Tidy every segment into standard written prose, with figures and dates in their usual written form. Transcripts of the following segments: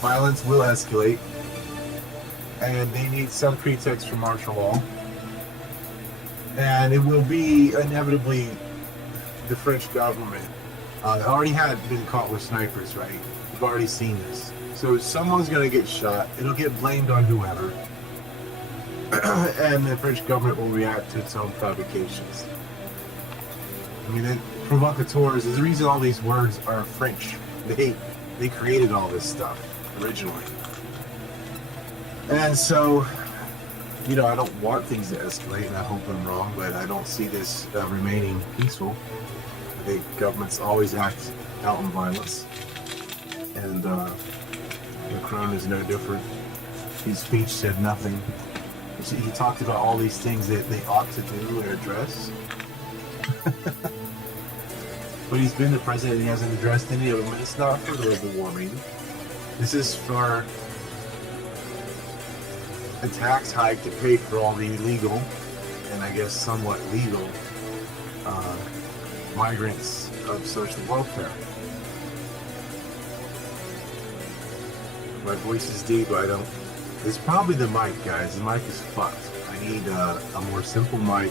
violence will escalate, and they need some pretext for martial law. And it will be inevitably the French government. Already had been caught with snipers, right? We've already seen this. So someone's going to get shot. It'll get blamed on whoever. And the French government will react to its own provocations. I mean, provocateurs is the reason all these words are French. They created all this stuff originally. And so, you know, I don't want things to escalate, and I hope I'm wrong, but I don't see this remaining peaceful. I think governments always act out in violence. And Macron is no different. His speech said nothing. He talked about all these things that they ought to do and address. But he's been the president and he hasn't addressed any of them. And it's not for global warming. This is for a tax hike to pay for all the illegal and I guess somewhat legal migrants of social welfare. My voice is deep, but I don't. It's probably the mic, guys. The mic is fucked. I need a more simple mic.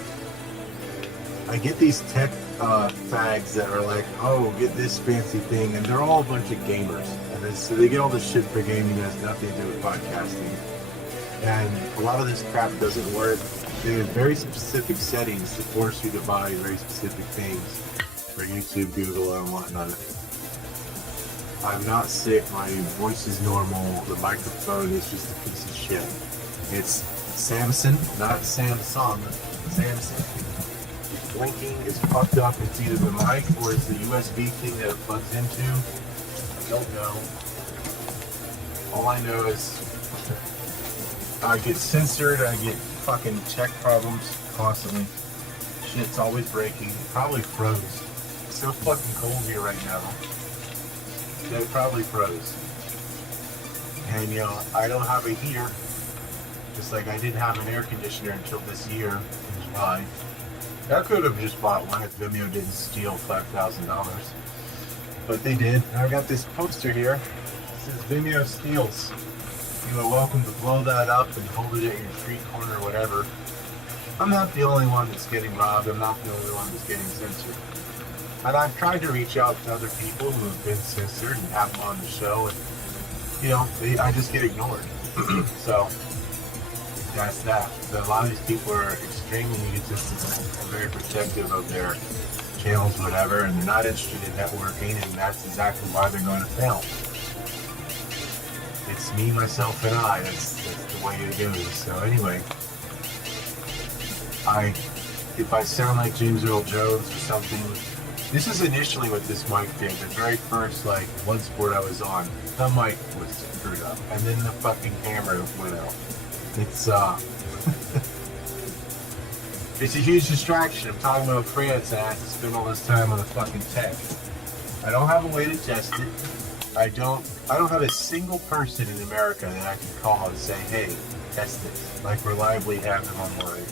I get these tech fags that are like, oh, get this fancy thing, and they're all a bunch of gamers. And so they get all this shit for gaming that has nothing to do with podcasting. And a lot of this crap doesn't work. They have very specific settings to force you to buy very specific things for YouTube, Google, and whatnot. I'm not sick, my voice is normal, the microphone is just a piece of shit. It's Samsung, not Samsung, Samsung. It's blinking, it's fucked up, it's either the mic or it's the USB thing that it plugs into. I don't know. All I know is I get censored, I get fucking tech problems constantly. Shit's always breaking, probably froze. It's so fucking cold here right now. They probably froze. And you know, I don't have a heater, just like I didn't have an air conditioner until this year in July. I could have just bought one if Vimeo didn't steal $5,000. But they did. And I got this poster here. It says Vimeo steals. You are welcome to blow that up and hold it at your street corner or whatever. I'm not the only one that's getting robbed. I'm not the only one that's getting censored. And I've tried to reach out to other people who have been censored and have them on the show, and you know, I just get ignored. So that's that. But a lot of these people are extremely egotistical and very protective of their channels, whatever, and they're not interested in networking, and that's exactly why they're going to fail. It's me, myself, and I. That's the way it goes. So anyway, if I sound like James Earl Jones or something. This is initially what this mic did. The very first, like, one sport I was on, the mic was screwed up. And then the fucking camera went out. It's, it's a huge distraction. I'm talking about France and I have to spend all this time on the fucking tech. I don't have a way to test it. I don't have a single person in America that I can call and say, hey, test it. Like, reliably have them online.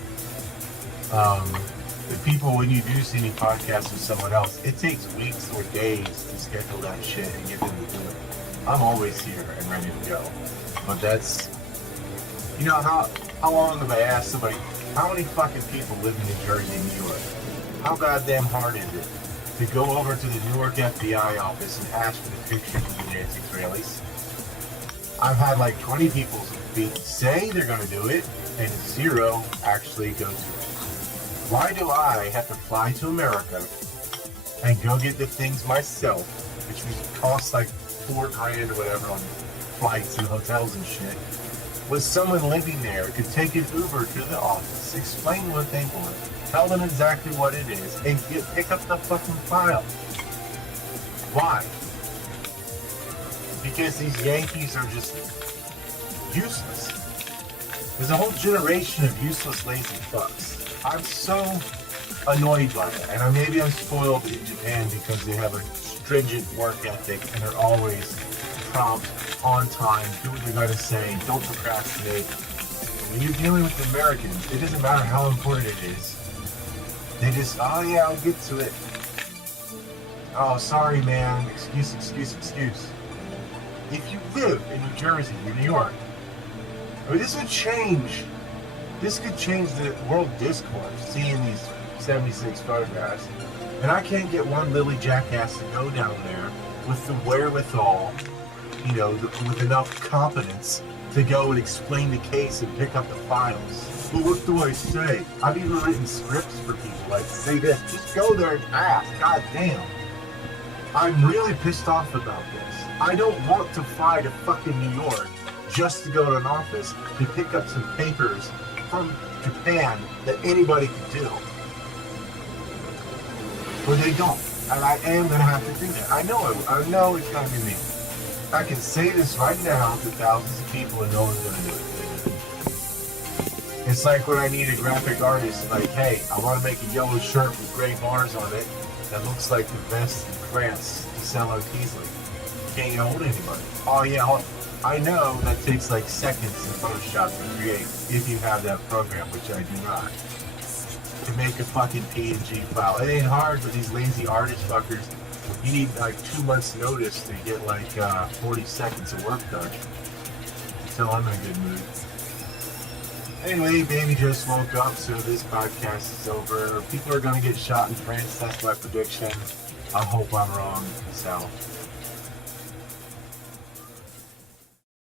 The people, when you do see me podcast with someone else, it takes weeks or days to schedule that shit and get them to do it. I'm always here and ready to go. But that's, you know, how long have I asked somebody, how many fucking people live in New Jersey and New York? How goddamn hard is it to go over to the Newark FBI office and ask for the pictures of the Nancy Israelis? I've had like 20 people say they're going to do it, and 0 actually go to it. Why do I have to fly to America and go get the things myself, which costs like $4,000 or whatever on flights and hotels and shit, with someone living there who could take an Uber to the office, explain what they want, tell them exactly what it is, and pick up the fucking file? Why? Because these Yankees are just useless. There's a whole generation of useless, lazy fucks. I'm so annoyed by it, and maybe I'm spoiled in Japan because they have a stringent work ethic and they're always prompt, on time, do what they're going to say, don't procrastinate. When you're dealing with Americans, it doesn't matter how important it is. They just, oh yeah, I'll get to it. Oh, sorry man, excuse. If you live in New Jersey, New York. I mean, this would change. This could change the world discourse, seeing these 76 photographs. And I can't get one Lily jackass to go down there with the wherewithal, you know, with enough competence to go and explain the case and pick up the files. But what do I say? I've even written scripts for people, like, say this, just go there and ask, god damn. I'm really pissed off about this. I don't want to fly to fucking New York just to go to an office to pick up some papers from Japan that anybody could do. But they don't. And I am going to have to do that. I know it's going to be me. I can say this right now to thousands of people and no one's going to do it. It's like when I need a graphic artist, like, hey, I want to make a yellow shirt with gray bars on it that looks like the vest in France to sell on Teasley. Can't get hold of anybody. Oh yeah, I know that takes like seconds in Photoshop to create if you have that program, which I do not. To make a fucking PNG file. It ain't hard for these lazy artist fuckers. You need like 2 months notice to get like 40 seconds of work done. Until I'm in a good mood. Anyway, baby just woke up, so this podcast is over. People are gonna get shot in France, that's my prediction. I hope I'm wrong. Peace out.